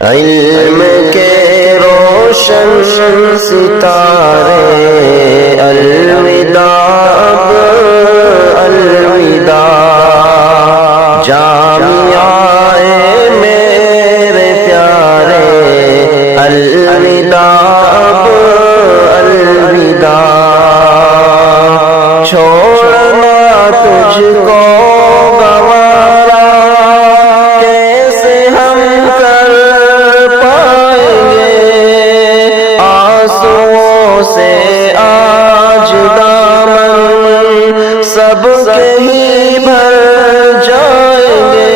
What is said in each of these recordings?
علم کے روشن ستارے الوداع الوداع، جامعہ میرے پیارے الوداع الوداع، چھوڑنا تجھ کو گوارا کیسے ہم کر پائیں گے، آنسوؤں سے آج دامن سب کے ہی بھر جائیں گے،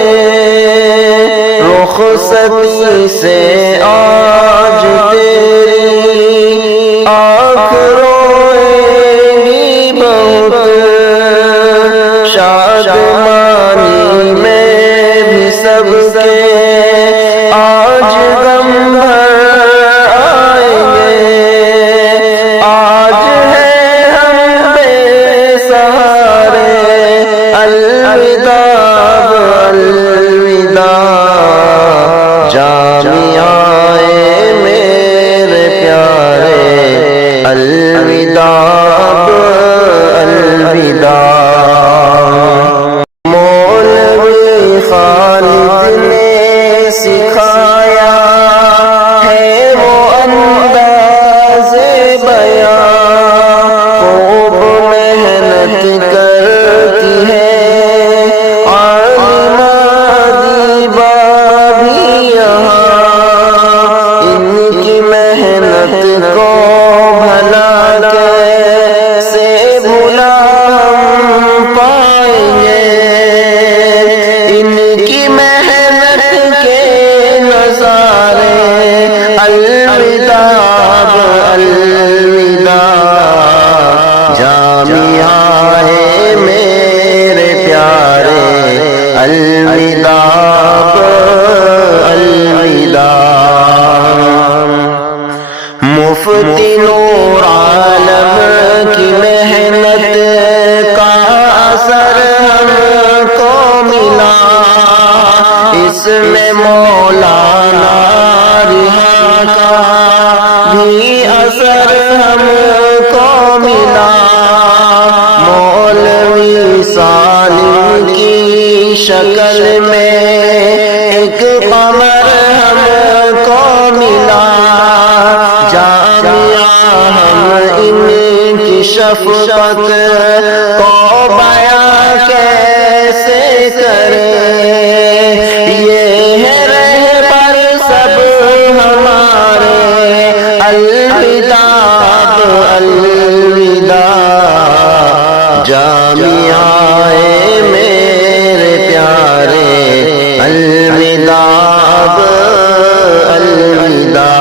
رخصتی سے آج تیری آنکھ روئیں گی بہت، شادمانی میں بھی سب کے آج غم بھر آئیں گے، آج ہے ہم بے سہارے الوداع الوداع، جامعہ میرے پیارے الوداع الوداع، مولوی خالد نے سکھایا ہے وہ انداز بیان، خوب محنت کرتی ہے عالمہ دیبا بھی یہاں، ان کی محنت کو بھلا کیسے بھلا ہم پائیں گے، ان کی محنت کے نظارے الوداع الوداع، جامعہ میرے پیارے الوداع الوداع، مفتی نور عالم کی محنت کا اثر ہم کو ملا، اس میں مولانا رہا کا بھی اثر ہم کو ملا، مولوی سالم کی شکل میں ایک قمر ہم کو ملا، جامعہ ہم ان کی شفقت کو بیاں کیسے کریں، یہ ہے رہبر سب ہمارے الوداع الوداع، جامعہ میرے پیارے الوداع الوداع،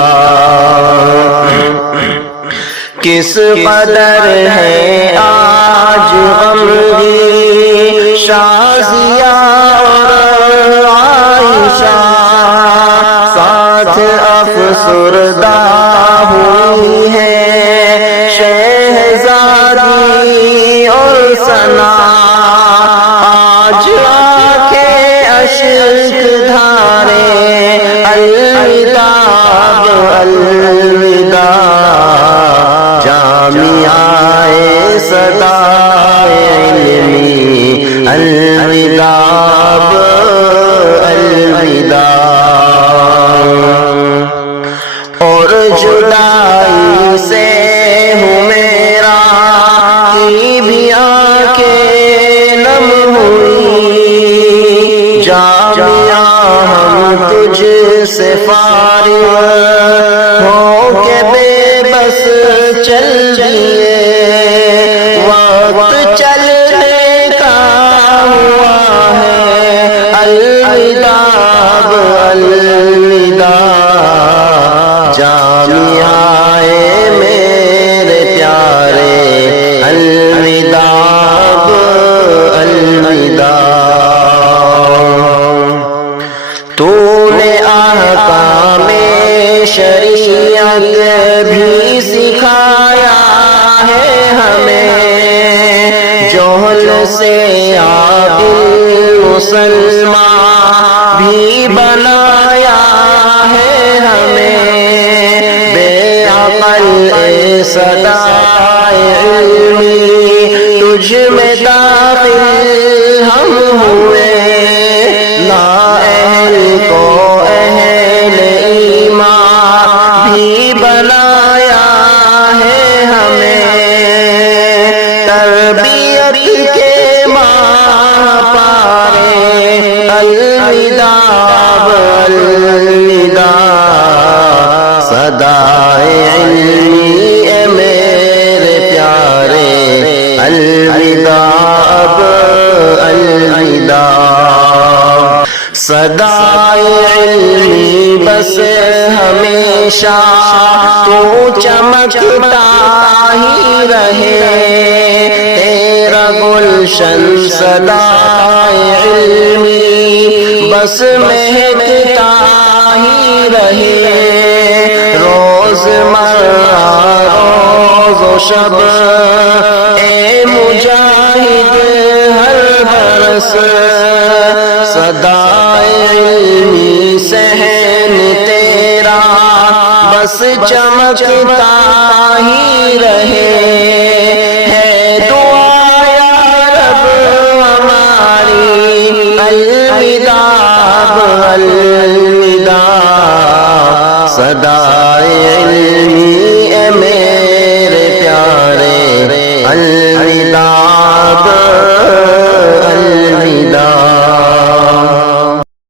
کس قدر ہے آج غمگی شازیہ اور عائشہ، ساتھ افسردہ ہوئی ہے شہزادی اور ثنا، آج آنکھیں اشک دھارے الوداع الوداع، جامعہ صدائے علمی الوداع الوداع، اور جدائی سے ہوں میرا کی بھی آنکھیں نم ہوئی، جامعہ ہم تجھ سے فارغ ہو کے بے بس چل دیے، وقت چلنے کا ہوا ہے الوداع الوداع، جامعہ میرے پیارے الوداع الوداع، تو نے احکام شریعت بھی سکھایا ہے ہمیں، جوہل سے عاقل مسلمان بھی بنایا ہے اے صدائے علمی تجھ میں داخل ہم ہوئے نااہل کو اہل ایمان بھی بنایا ہے ہمیں تربیت کے ماہ پارے الوداع الوداع صدائے علمی اے میرے پیارے الوداع الوداع صدائے علمی بس ہمیشہ تو چمکتا ہی رہے تیرا گلشن صدائے علمی بس مہکتا ہی رہے روز مرہ روز و شب اے مجاہد ہر برس صدائے علمی صحن تیرا بس چمکتا ہی رہے ہے دعا یا رب ہماری الوداع الوداع صدائے علمی